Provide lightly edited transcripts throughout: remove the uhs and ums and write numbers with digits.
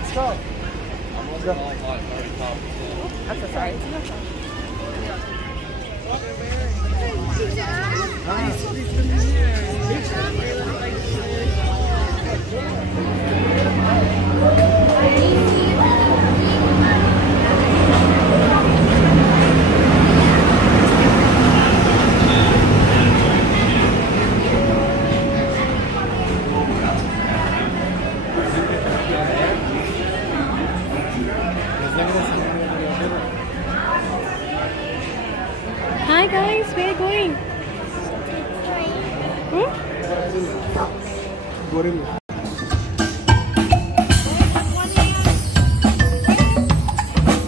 Let's go. Let's go. That's a sorry. Hi guys, where are you going?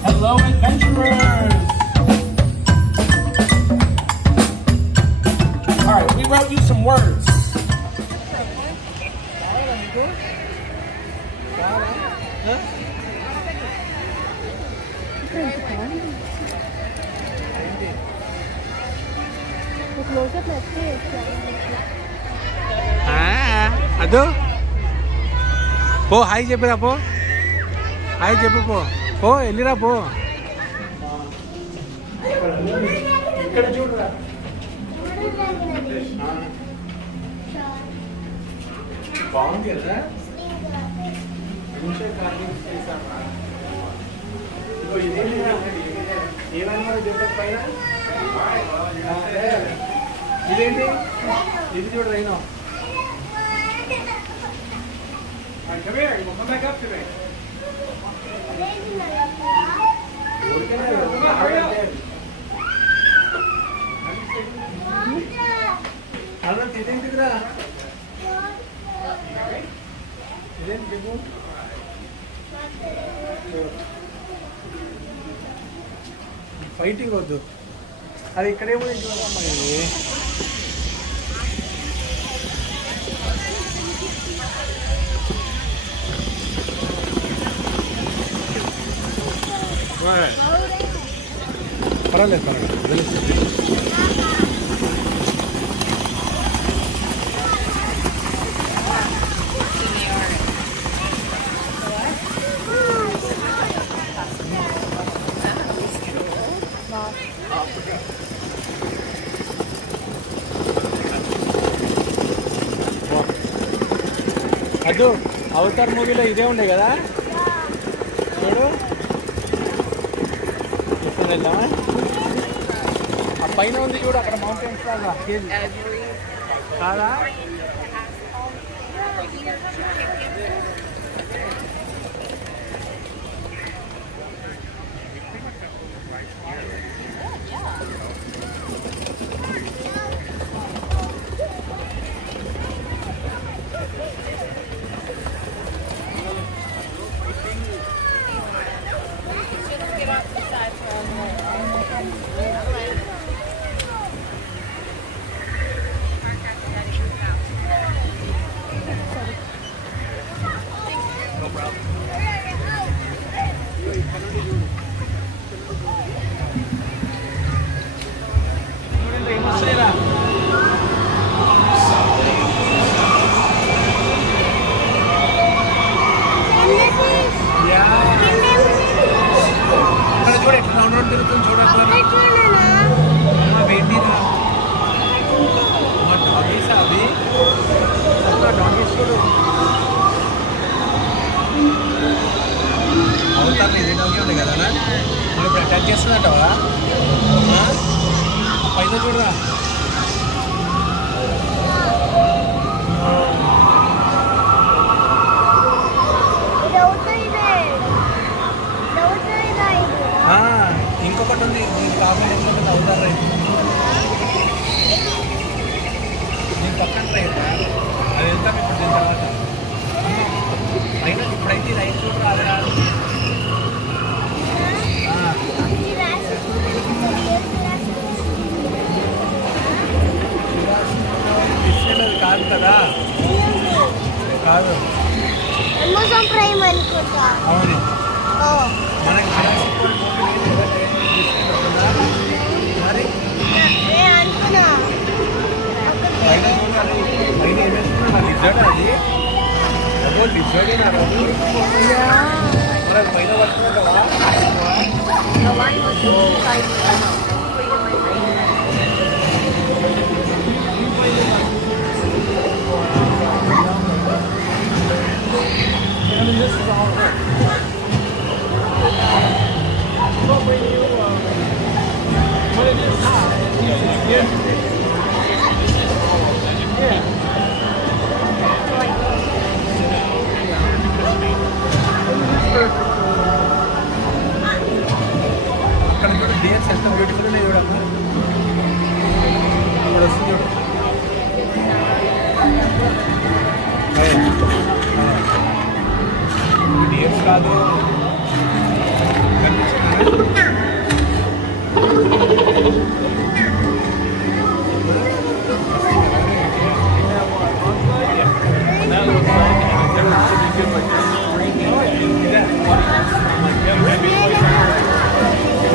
Hello, adventurers! Alright, we wrote you some words. Ado? Po, hi చెప్పరా po. Hi చెప్పు po. Po, ఎల్లిరా po. ఇక్కడ చూడరా. బాగుంది కదా? మంచి carving చేశారా? ఇగో ఇదేంటిరా? ఏమన్నా చెప్పక పైన? ఇదేంటి? ఇది చూడు rhino. Come here, you will come back up to me. Hurry up. Fighting వద్దు అది ఇక్కడేమో పర్వాలేదు అదు అవతార్ మూవీలో ఇదే ఉండే కదా చూడు వెళ్దామా ఆ పైన ఉంది చూడు అక్కడ మౌంటైన్స్ లాగా కాదా అవతారం ఇది ఉంది కదా మనం ఇప్పుడు అటాక్ చేస్తున్నట్టవా పైన చూడరా ఇంకొకటి ఉంది దీని కాంబినేషన్ అవుతారు రైతు దీని పక్కన రైతు అది వెళ్తాం ఇప్పుడు దీని తర్వాత పైన ఇప్పుడైతే రైతు చూడరా అది రాదు అది కాదు కదా కాదు అమెజాన్ ప్రైమ్ అనుకుంటా అవును మనకి మరి అనుకున్నా పైన ఏమేస్తున్నా లిజర్డ్ అది లిజర్డ్ ఏనా అక్కడ చూడు డేట్స్ ఎంత బ్యూటిఫుల్ ఉన్నాయి చూడమ్మా. అక్కడ వస్తుంది చూడు. డేట్స్ కాదు కనిపిస్తున్నారా?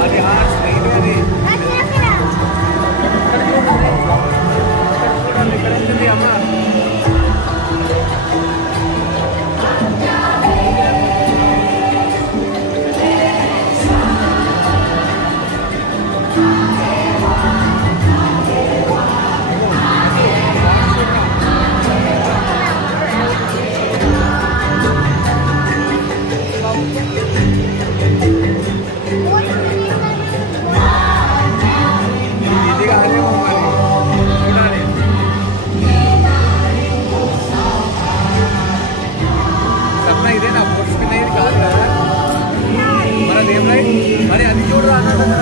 అది స్ట్రైట్ అది చూడండి ఇక్కడ ఉంటుంది అమ్మ. ఇది కాదేమో మరి చూడాలి. సప్న ఇదే నా ఫోర్స్ స్పిన్ అయ్యేది కాదు కదా మరి అదేం రైట్ మరి అది చూడరా అన్నాడు కదా.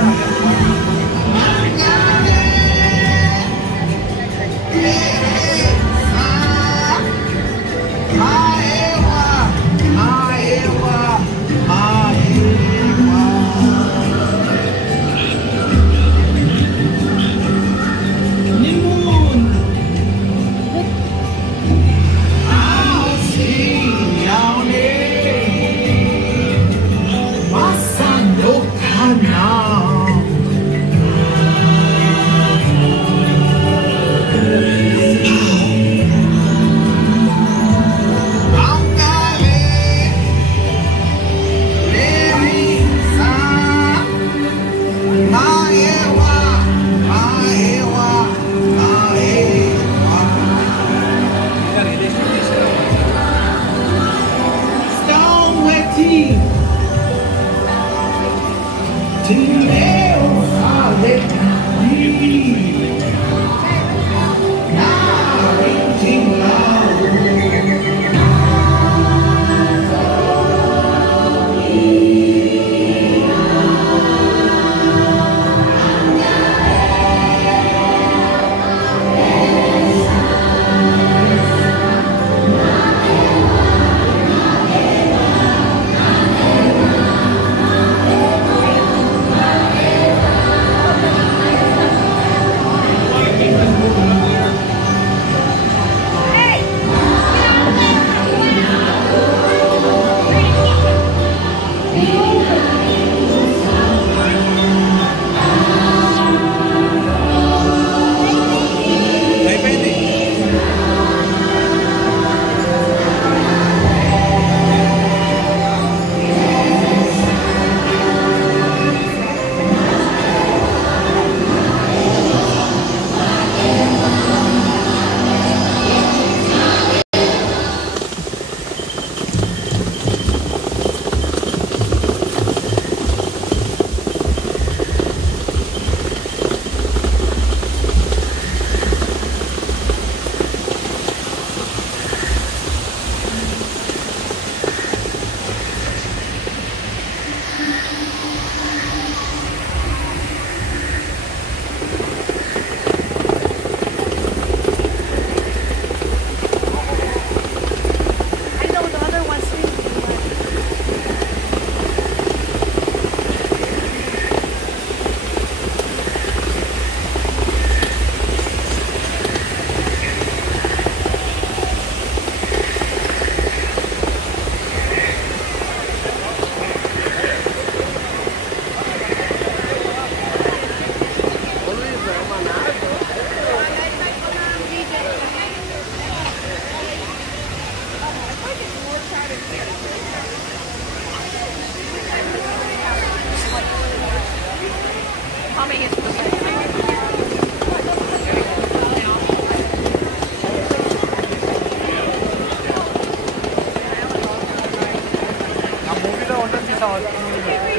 ఆ మూవీలో ఉంటుంది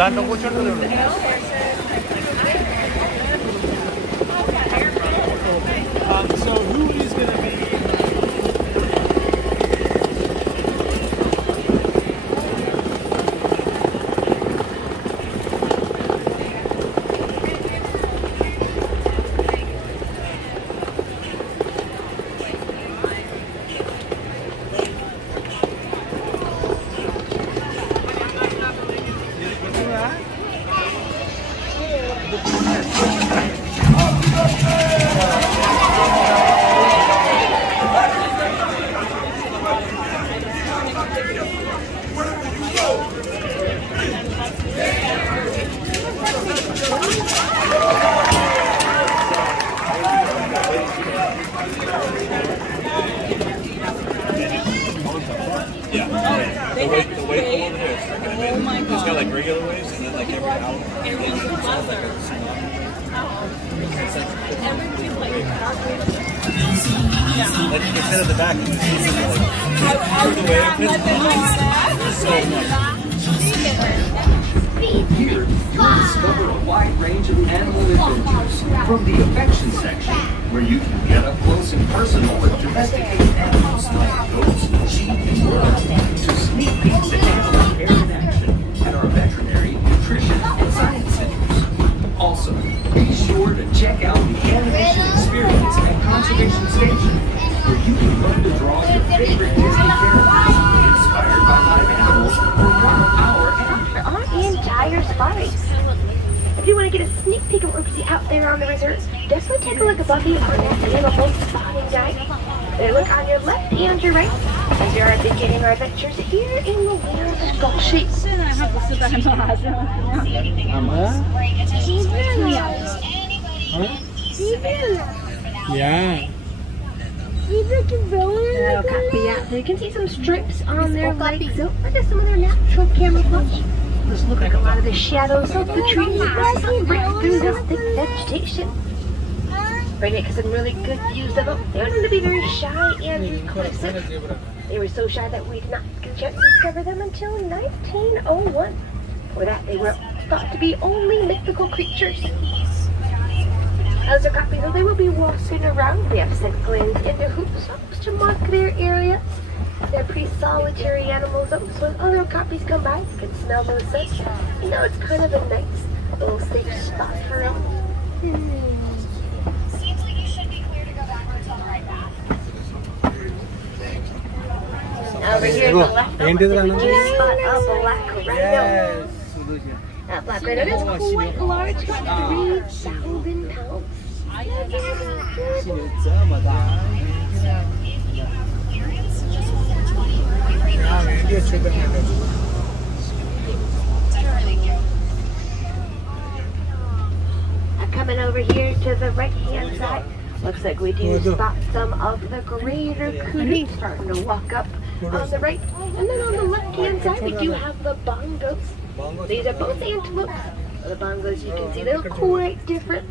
దాంట్లో కూర్చుంటుంది. So who is going to be? The wave pool over there is freaking amazing. It's got like regular waves and then like every hour. Like you can sit at the back and you see like the wave. It's so much. Here, you will discover a wide range of animal adventures from the affection section, where you can get up close and personal with domesticated animals like goats, sheep, and birds, to sneak peeks at animal care in action at our veterinary, nutrition, and science centers. Also, be sure to check out the Animation Experience at Conservation Station, where you can learn to draw your favorite Disney characters inspired by live animals for one of our On the entire safaris. If you want to get a sneak peek of what we see out there on the reserve, definitely take a look above you on that animal spotting guide. Look on your left and your right as we are beginning our adventures here in the world of Gulf. Yeah. Little copy out there. You can see some stripes on their legs. So look at some of their natural camouflage. Those look like a lot of the shadows of the trees break through this thick vegetation. Bring it some really good views of them. They were known to be very shy and reclusive. They were so shy that we did not get a chance to discover them until 1901. For that, they were thought to be only mythical creatures. As a copy, though, they will be walking around. They have scent glands in their hoops to mark their areas. They're pretty solitary animals, though, so when other copies come by, you can smell those scents. You know, it's kind of a nice little safe spot for them. Seems like you should be clear to go backwards on the right path. Over here to the left, we spot a black rhino. That black rhino is quite large, about 3,000 pounds. Coming over here to the right hand side, looks like we do spot some of the greater kudu starting to walk up on the right. And then on the left hand side, we do have the bongos. These are both antelopes. The bongos, you can see they're quite different.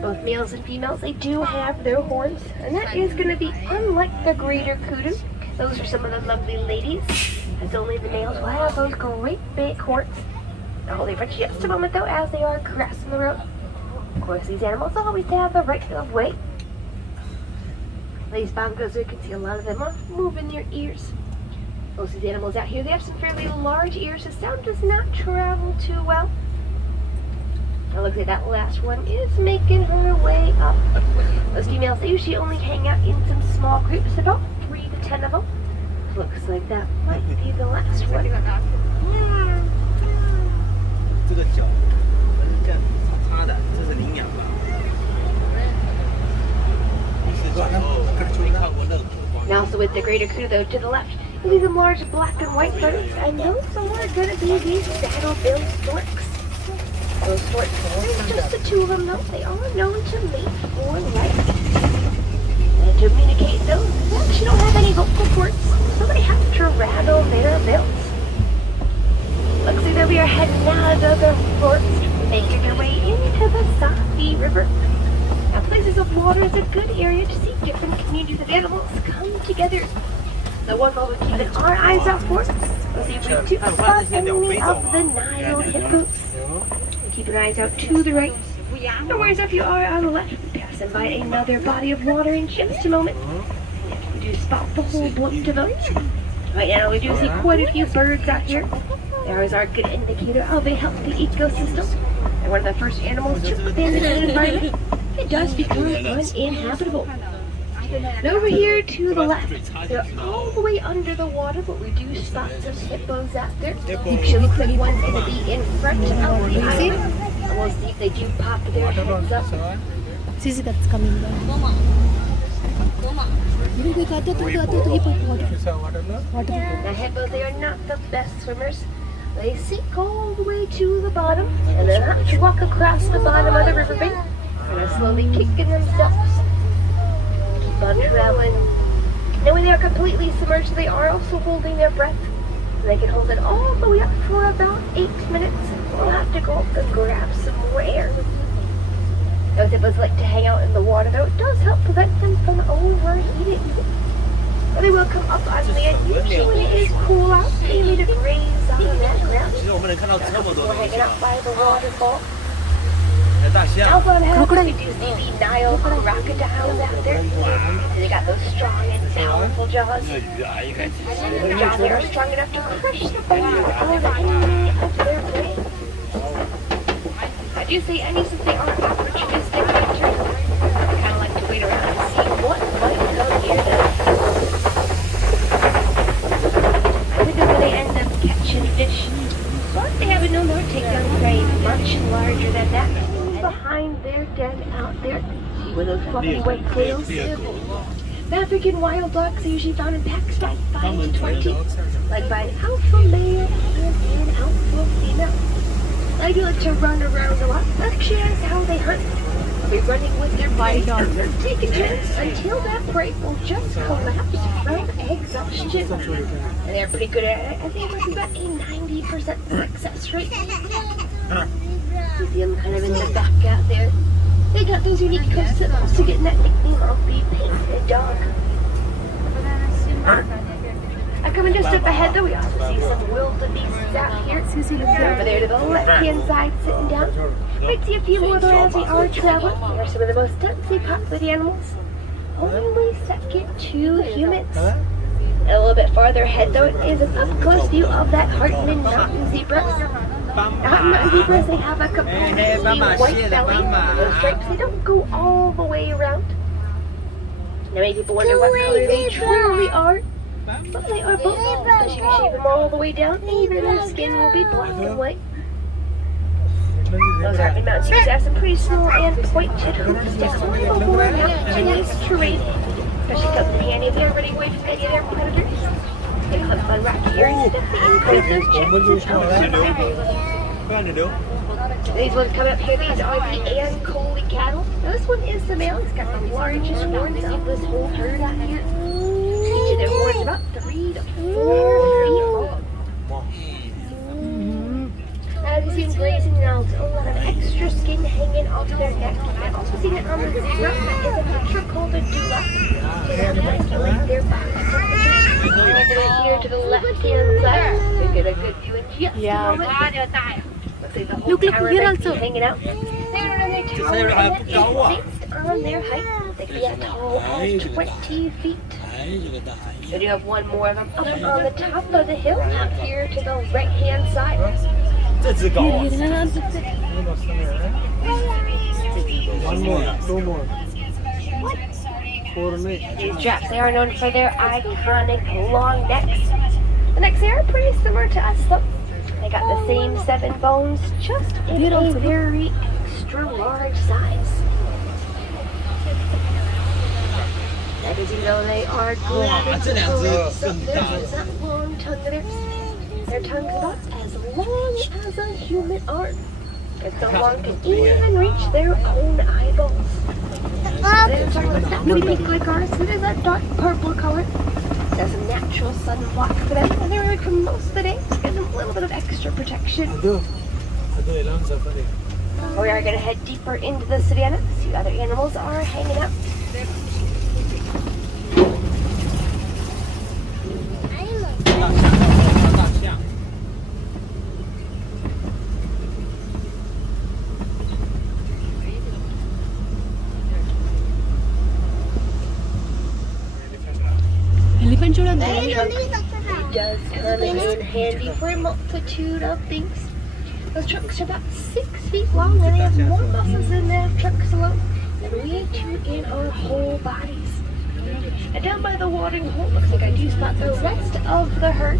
Both males and females, they do have their horns. And that is going to be unlike the greater kudu. Those are some of the lovely ladies. As only the males will have those great big horns. I'll leave for just a moment though, as they are crossing the road. Of course, these animals always have the right of way. These bongos, you can see a lot of them are moving their ears. Most of these animals out here, they have some fairly large ears, so sound does not travel too well. Now look at that last one is making her way up. Those females, they usually only hang out in some small groups, about 3 to 10 of them. Looks like that might be the last one. Now, also with the greater kudu, though, to the left, you see some large black and white birds, and those are going to be these saddle-billed storks. Those storks, there's just the 2 of them, though. They are known to mate for life. And to communicate, though, they actually don't have any vocal cords, so they have to rattle their bills. Looks like that we are heading out of the forest making their way into the Safi River. Now, Places of Water is a good area to see different communities of animals come together. The one while we're keeping our eyes out for, we'll see if we do spot any of the Nile hippos. Keep your eyes out to the right. No worries if you are on the left. Passing by another body of water in just a moment. We do spot the whole bunch of them. Right now we do see quite a few birds out here. They always are a good indicator of a healthy ecosystem. They're one of the first animals to abandon an environment. It does become uninhabitable. And over here to the left, they're all the way under the water, but we do spot some hippos out there. Usually quick one's going to be in front of the island. And we'll see if they do pop their heads up. Sisi, that's coming down. Now hippos, they are not the best swimmers. They sink all the way to the bottom, and then have to walk across the bottom of the riverbank, and are slowly kicking themselves. Keep on traveling. Now when they are completely submerged, they are also holding their breath. And they can hold it all the way up for about 8 minutes. We'll have to go up and grab some more air. Those hippos like to hang out in the water, though it does help prevent them from overheating. But they will come up on land usually when it is cool out, mainly to graze on that ground. We're hanging out by the waterfall. Out on ahead, we do see the Nile crocodiles out there. And they got those strong and powerful jaws. Their jaws are strong enough to crush the bone of any of their prey. I do say any since they are opportunistic hunters. They kind of like to wait around and see what might come near them. I think that's when they end up catching fish. But they haven't known how to take down prey much larger than that. Behind their den out there with those fluffy white tails. African wild dogs are usually found in packs by 5 to 20, led by an alpha male and an alpha female. They do like to run around a lot. Actually, that's how they hunt. They'll be running with their prey, take a chance until that prey will just collapse from exhaustion. And they're pretty good at it. I think it's about a 90% success rate. You see them kind of in the back out there. They got those unique coats that also getting that nickname of the painted dog. Coming just up ahead though, we also see some wildebeests out here. Over there to the left-hand side, sitting down. Might see a few more though as we are traveling. They are some of the most densely populated animals. Only second to humans. And a little bit farther ahead though, it is an up-close view of that Hartman mountain zebra. Mountain zebras, they have a completely white belly. Those stripes, they don't go all the way around. Now many people wonder what color they truly are. But they are both, especially if you shave them all the way down, even their skin will be black and white. Those Hartman mountain zebras have some pretty small and pointed hooves to climb over more mountainous terrain. Especially comes in handy if they're running away from any of their predators. They climb on rocky areas to increase those chances of survival. These ones coming up here, these are the Ancole cattle. Now this one is the male. He's got the largest horns of this whole herd out here. Each of their horns about 3 to 4 feet long. Now you see them grazing now, a lot of extra skin hanging off their neck. I've also seen it on the zebra. That is a feature called a doula. So they manipulate their body temperature. Over here to the left-hand side, we get a good view in just a moment. Looks like the whole tower might be hanging out. They're on their tower, and that is based on their height. They can be as tall as 20 feet. We do have one more of them up on the top of the hill, up here to the right-hand side. One more, 2 more. These giraffes, they are known for their iconic long necks. The necks, they are pretty similar to us though. They got the same 7 bones, just in a very extra large size. And as you know, they are grabbing so there's that long tongue of theirs. Their tongue's about as long as a human arm. It's so long can even reach their own eyeballs. There's a little pink like ours, so there's that dark purple color. There's some natural sunblock for them, and they're for most of the day, to give them a little bit of extra protection. We are going to head deeper into the savannah. See other animals are hanging out. Elephant చూడండి. It does come in handy for a multitude of things. Those trucks are about 6 feet long and they have more muscles in their trucks alone than we do in our whole bodies. And down by the watering hole, looks like I do spot the rest of the herd.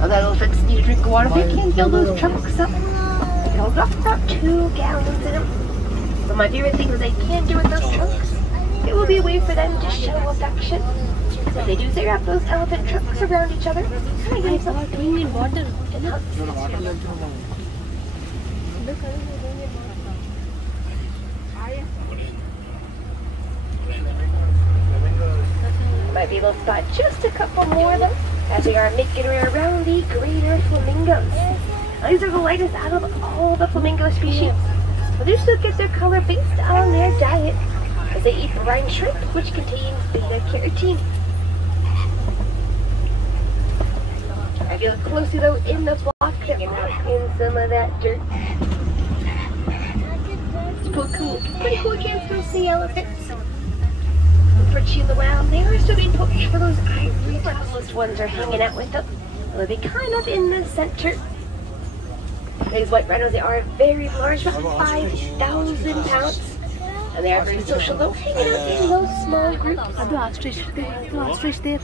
Although elephants need a drink of water, they can fill those trucks up. They hold up about 2 gallons in them. But my favorite thing that they can do with those trucks, it will be a way for them to show affection. So they do they wrap those elephant trucks around each other. Kind of gives them Doing in water. and hugs. Might be able to spot just a couple more of them as we are making our way around the greater flamingos. Now, these are the lightest out of all the flamingo species. But they still get their color based on their diet as they eat brine shrimp, which contains beta-carotene. If you look closely though in the flock, they're in some of that dirt. It's pretty cool chance to see elephants. Perched in the wild, they are still being poached for those ivory. The tallest ones are hanging out with them. They'll be kind of in the center. These white rhinos, they are very large, about 5,000 pounds. And they are very social though, hanging out in those small groups. ಅದು ostrich. ಅದು ostrich there.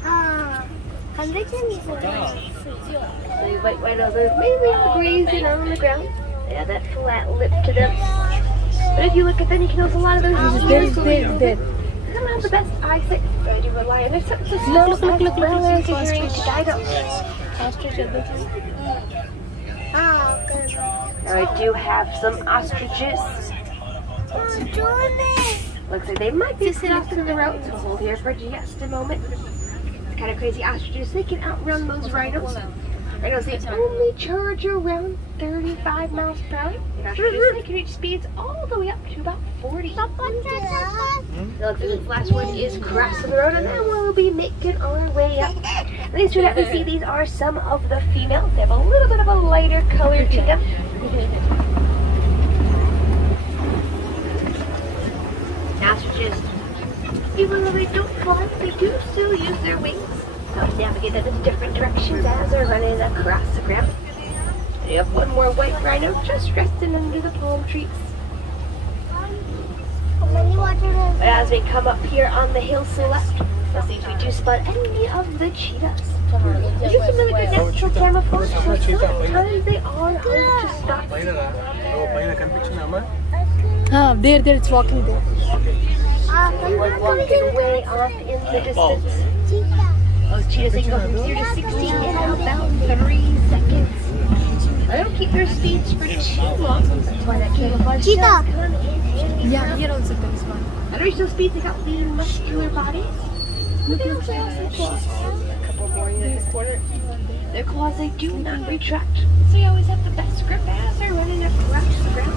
These white rhinos are mainly grazing on the ground. They have that flat lip to them. But if you look at them, you can notice a lot of those ears. They don't have the best eyesight, but I do rely on their sense of smell as well as hearing to guide them. Ostrich at the time. Now I do have some ostriches. Looks like they might be crossing the road, so hold here for just a moment. It's kind of crazy ostriches. They can outrun those rhinos. Rhinos, they only charge around 35 miles per hour. And ostriches, they can reach speeds all the way up to about 40. Looks like this last one is crossing the road, and then we'll be making our way up. And these two that we see, these are some of the females. They have a little bit of a lighter color to them. Ostriches, even though they don't fly, they do still use their wings to help navigate them in different directions as they're running across the ground. And you have one more white rhino just resting under the palm trees. But as we come up here on the hill to the left, you'll see if we do spot any of the cheetahs. They do some really good natural camouflage, so sometimes they are hard to spot. There, it's walking there. One walking way off in the distance. Those cheetahs, they can go from 0 to 60 in about 3 seconds. They don't keep their speeds for too long. That's why that camouflage does come in handy. Yeah, here also there is one. At reach those speeds, they got lean, muscular bodies. But they also have some claws. A couple more in the corner. Their claws, they do not retract. So you always have the best grip as they're running across the ground.